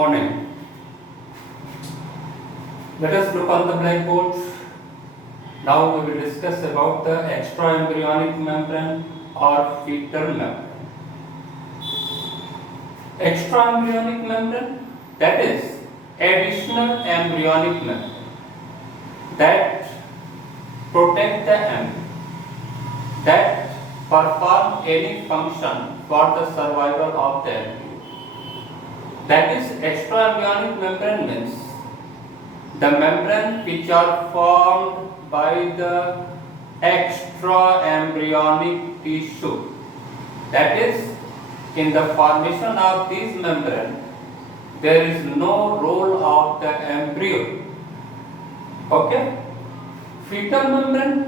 morning. Let us look on the blackboard. Now we will discuss about the extraembryonic membrane or fetal membrane. Extraembryonic membrane, that is additional embryonic membrane that protect the embryo, that perform any function for the survival of the embryo. That is extraembryonic membrane means the membrane which are formed by the extraembryonic tissue. That is, in the formation of this membrane, there is no role of the embryo. Okay? Fetal membrane,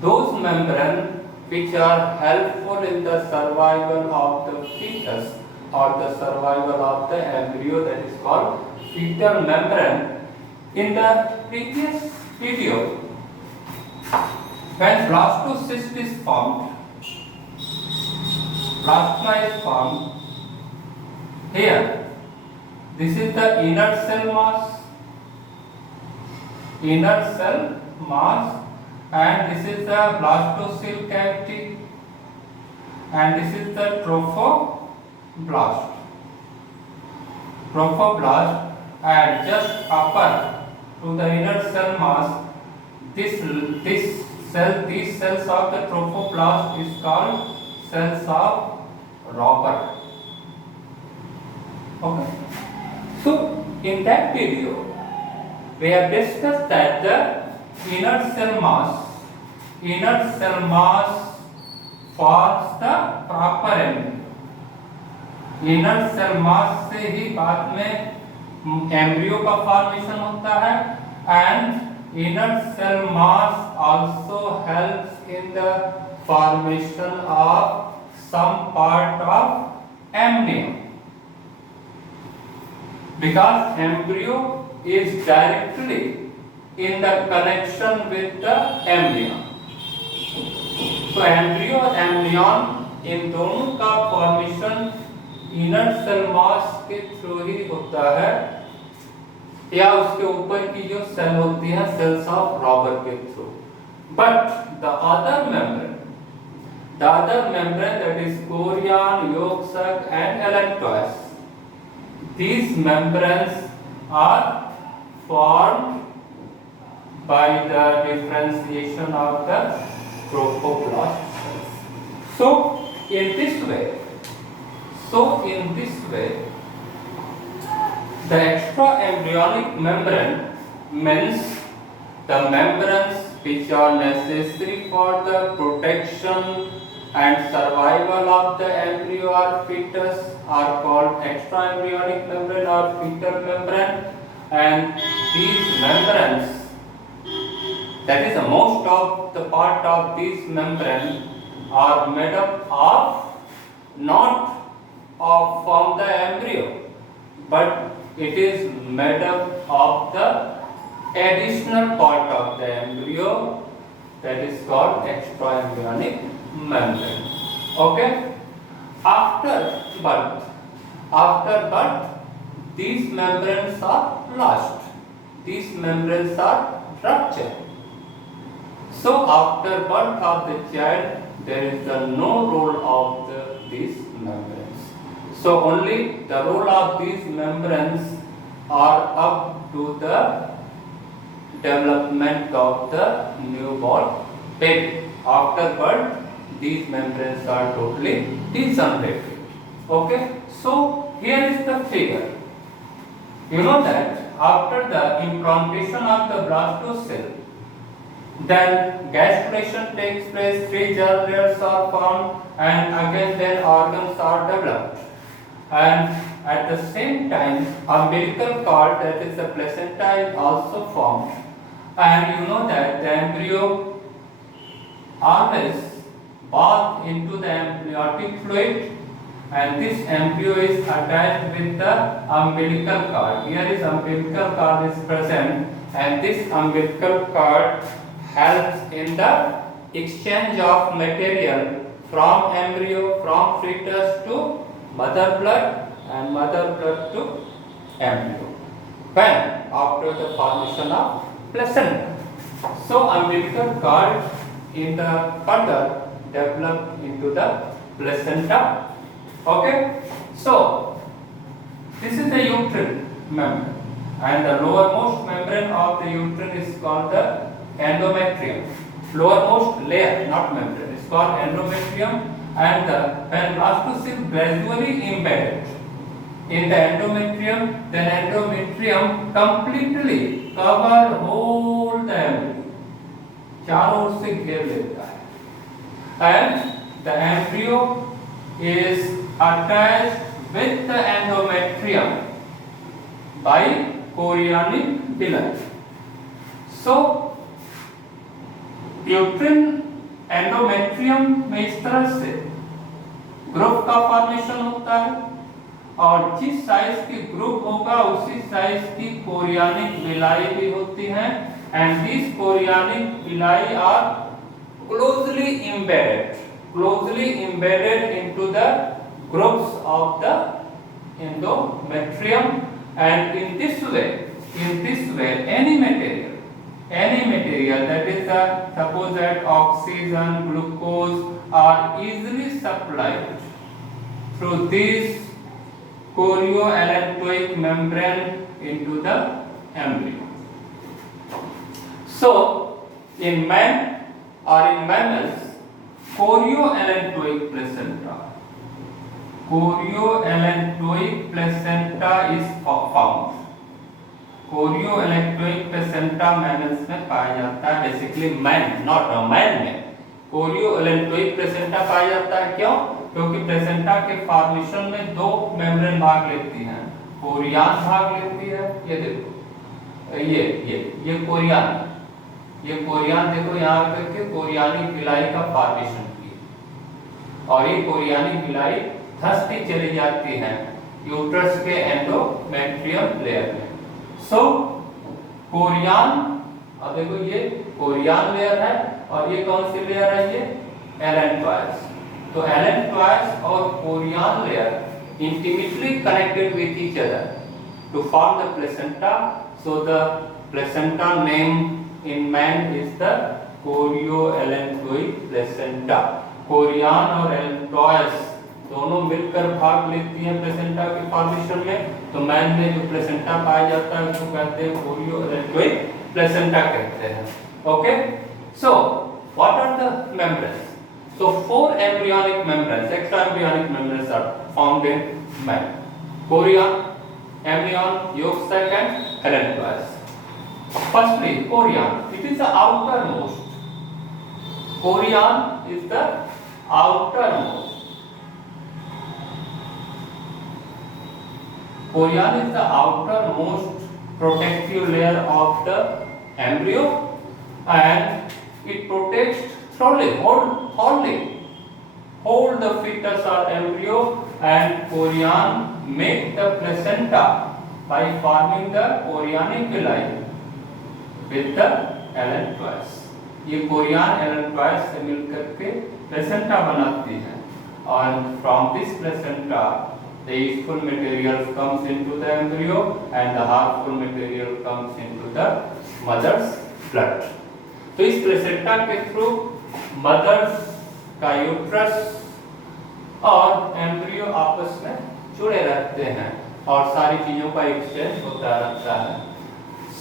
those membranes which are helpful in the survival of the fetus or the survival of the embryo, that is called fetal membrane. In the previous video, when blastocyst is formed, plasma is formed. Here, this is the inner cell mass, and this is the blastocell cavity, and this is the trophoblast, and just upper to the inner cell mass, these cells of the trophoblast is called cells of Robert. Okay. So in that video, we have discussed that the inner cell mass forms the proper embryo. Inner cell mass से ही बाद में embryo का formation होता है, and inner cell mass also helps in the formation of some part of embryo, because embryo is directly in the connection with the embryon. तो embryo और एम्ब्रियन इन दोनों का फॉर्मेशन इनर सेल मास के थ्रू ही होता है, या उसके ऊपर की जो सेल होती है सेल्स ऑफ रॉबर के through. But the other membrane that is chorion, yolk sac and allantois, these membranes are formed by the differentiation of the trophoblast cells. So in this way, the extraembryonic membrane means the membranes which are necessary for the protection and survival of the embryo or fetus are called extraembryonic membrane or fetal membrane. And these membranes, that is, most of the part of these membranes are made up of not from the embryo, but it is made up of the additional part of the embryo, that is called extraembryonic membrane. Okay? After birth, these membranes are lost. These membranes are ruptured. So after birth of the child, there is no role of these membranes. So only the role of these membranes are up to the development of the newborn baby. After birth, these membranes are totally degenerated. Okay? So here is the figure. You know that after the implantation of the blastocell, then gastrulation takes place, 3 germ layers are formed, and again then organs are developed. And at the same time, umbilical cord, that is the placenta, is also formed. And you know that the embryo always bathes into the amniotic fluid, and this embryo is attached with the umbilical cord. Here is umbilical cord is present, and this umbilical cord helps in the exchange of material from embryo, from fetus to mother blood, and mother blood to embryo. When? After the formation of placenta. So umbilical cord in the further develop into the placenta. Okay. So this is the uterine membrane, and the lowermost membrane of the uterine is called the endometrium. Lowermost layer, not membrane, is called endometrium, and when blastocyst gradually embedded in the endometrium, then endometrium completely cover whole the embryo, चारों ओर से घेर लेता है, and the embryo is attached with the endometrium by chorionic villi. So uterine endometrium में इस तरह से group का फॉर्मेशन होता है, और जिस साइज की ग्रुप होगा उसी साइज की कोरियानिक विलाई भी होती हैं, and this chorionic villi are closely embedded into the groups of the endometrium, and in this way any material that is suppose that oxygen, glucose are easily supplied through this chorioallantoic membrane into the embryo. So in man or in mammals, chorioallantoic placenta is found. Chorioallantoic placenta mammals में पाया जाता है, basically man not man में कोरियोएलेक्टोइक placenta पाया जाता है। क्यों? क्योंकि प्लेसेंटा के फॉर्मेशन में दो मेम्ब्रेन भाग लेती हैं, कोरियान भाग लेती है, ये देखो ये कोरियान देखो यहाँ करके कोरियानिक विलाई का फॉर्मेशन की, और ये कोरियानिक विलाई धंसती चली जाती है यूट्रस के एंडोमेट्रियम लेयर में। सो कोरियान, अब देखो ये कोरियान लेयर है और ये कौन सी लेयर है, ये एलेंट्रॉयस। तो एलेंट्रॉयस और chorion layer intimately connected with each other to form the placenta. So the placenta name in man is the chorioallantoic placenta. Chorion और एलेंट्रॉयस दोनों मिलकर भाग लेती हैं प्लेसेंटा के फॉर्मेशन में, तो मैन में जो प्लेसेंटा पाया जाता है उसको कहते हैं कोरियोएलेंटोइक प्लेसेंटा कहते हैं। Okay, so what are the membranes? So 4 embryonic membranes, extra embryonic membranes are formed in man: Korea, amnion, yolk sac and elentroids. Firstly, chorion, it is the outermost. Chorion is the outermost. Chorion is the outermost protective layer of the embryo, and it protects thoroughly, hold the fetus or embryo, and chorion make the placenta by forming the chorionic villi with the elentroids. ये Korean एलेंट्रॉयस से मिलकर के placenta बनाती है, और from this placenta the useful material comes into the embryo and the harmful material comes into the mother's blood. तो इस placenta के थ्रू मदर्स का यूट्रस और एम्ब्रियो आपस में जुड़े रहते हैं और सारी चीजों का एक्सचेंज होता रहता है।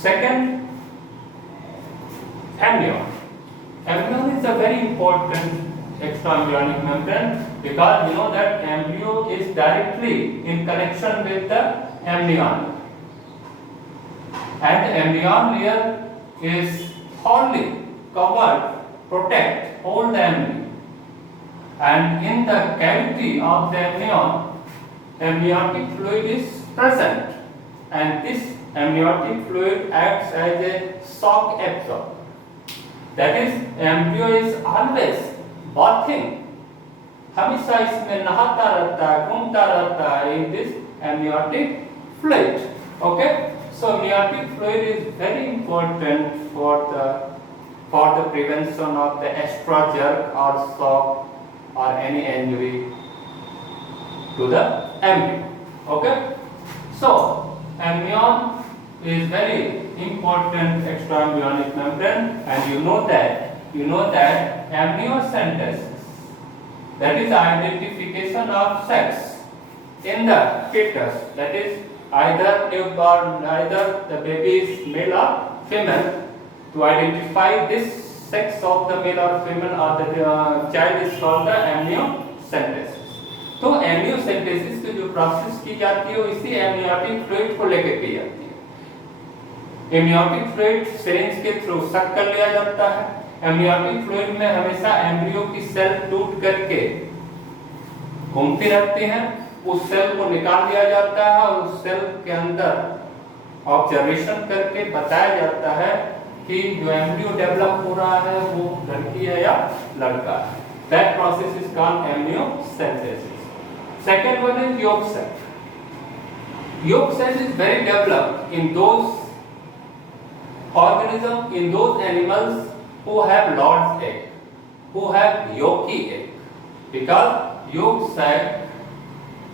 Second, amnion. Amnion is a very important extraembryonic membrane, because you know that embryo is directly in connection with the amnion, and the amnion layer is wholly covered, hold the embryo, and in the cavity of the amnion, amniotic fluid is present, and this amniotic fluid acts as a shock absorber. That is, embryo is always bathing, हमेशा इसमें नहाता रहता है, घूमता रहता है in this amniotic fluid. Okay, so amniotic fluid is very important for the prevention of the extra jerk or shock or any injury to the embryo. Okay, so amnion is very important extraembryonic membrane, and you know that amniocentesis, that is identification of sex in the fetus, that is either newborn, either the baby is male or female. To identify this sex of the male or female or the child is called the amniocentesis. तो amniocentesis की जो process की जाती है वो इसी amniotic fluid को लेकर की जाती है। एमनियोटिक फ्लूइड सिरिंज के थ्रू सक कर लिया जाता है। एमनियोटिक फ्लूइड में हमेशा एम्ब्रियो की सेल टूट करके घूमती रहती हैं, उस सेल को निकाल दिया जाता है और उस सेल के अंदर ऑब्जर्वेशन करके बताया जाता है कि जो एम्ब्रियो डेवलप हो रहा है वो लड़की है या लड़का है। That process is called amniocentesis. Second one is yolk sac. Yolk sac is very developed in those organisms, in those animals who have Lord's egg, who have yolky egg, because yolk sac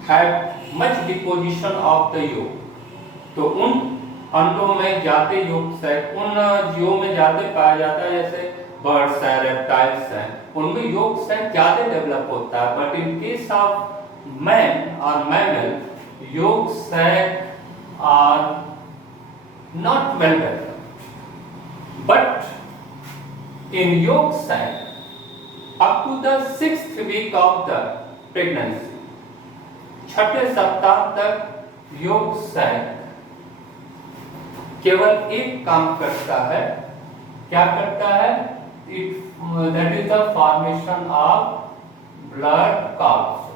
have much deposition of the yolk. तो उन अंडों में जाते yolk sac उन जीवों में जाते पाया जाता है, जैसे बर्ड्स है, रेप्टाइल्स हैं, उनमें yolk sac ज्यादा डेवलप होता है। But in case of man और mammal, yolk sac are not well developed, but in yolk sac up to the 6th week of the pregnancy, छठे सप्ताह तक yolk sac केवल एक काम करता है। क्या करता है? That is the formation of blood corpuscles.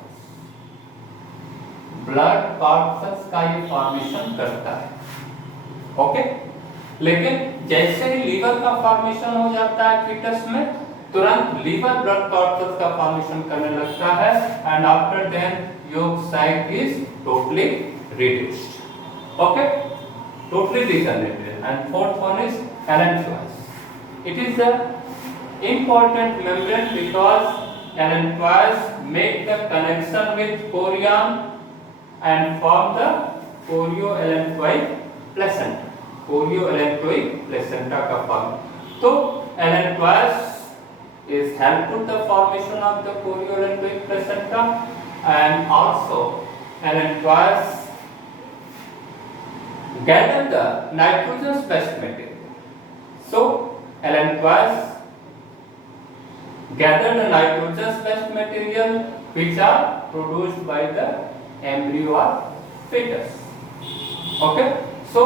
Blood corpuscles का ये फॉर्मेशन करता है। ओके, लेकिन जैसे ही लीवर का फॉर्मेशन हो जाता है फीटस में, तुरंत लीवर ब्लड कॉर्पस का फॉर्मेशन करने लगता है, and after then yolk sac is totally reduced. Okay, totally degenerated. And fourth one is allantois. It is the important membrane because allantois make the connection with chorion and form the chorioallantoic placenta. Chorioallantoic placenta का form. तो allantois is helpful the formation of the chorioallantoic placenta, and also allantois gather the nitrogen based material. So allantois gather the nitrogen based material which are produced by the embryo or fetus. Okay, so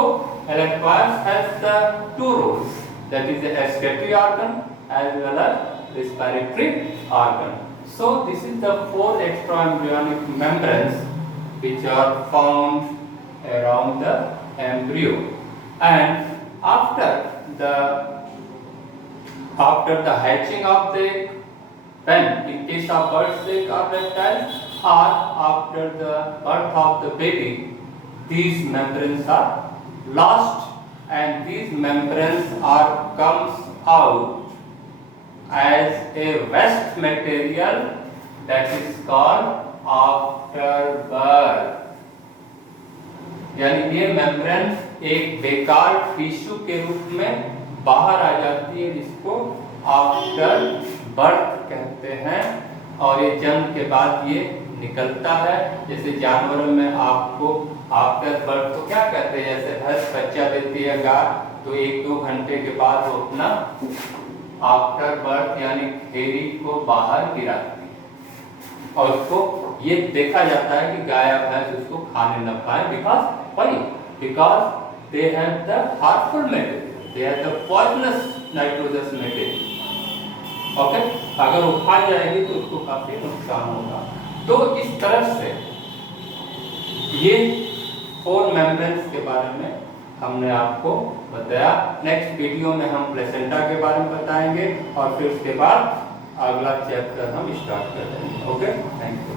allantois has the two roles, that is the excretory organ as well as respiratory organ. So this is the 4 extraembryonic membranes which are found around the embryo, and after the hatching of the egg, when in case of bird's egg or reptile, or after the birth of the baby, these membranes are lost, and these membranes are comes out as a waste material that is called afterbirth. यानी ये membrane एक बेकार tissue के रूप में बाहर आ जाती है, जिसको आफ्टर बर्थ कहते हैं, और ये जन्म के बाद ये निकलता है। जैसे जानवरों में आपको आफ्टर बर्थ तो क्या कहते हैं, जैसे भैंस बच्चा देती है गाय, तो 1-2 घंटे के बाद वो अपना आफ्टर बर्थ यानी खेरी को बाहर गिराती है, और उसको ये देखा जाता है कि गाय या भैंस उसको खाने न पाए, because they have the harmful material, they have the poisonous nitrogenous material. Okay, अगर वो खा जाएगी तो उसको काफी नुकसान होगा। तो इस तरह से ये 4 मेम्ब्रेन्स के बारे में हमने आपको बताया। नेक्स्ट वीडियो में हम प्लेसेंटा के बारे में बताएंगे, और फिर उसके बाद अगला चैप्टर हम स्टार्ट कर देंगे। Okay, thank you.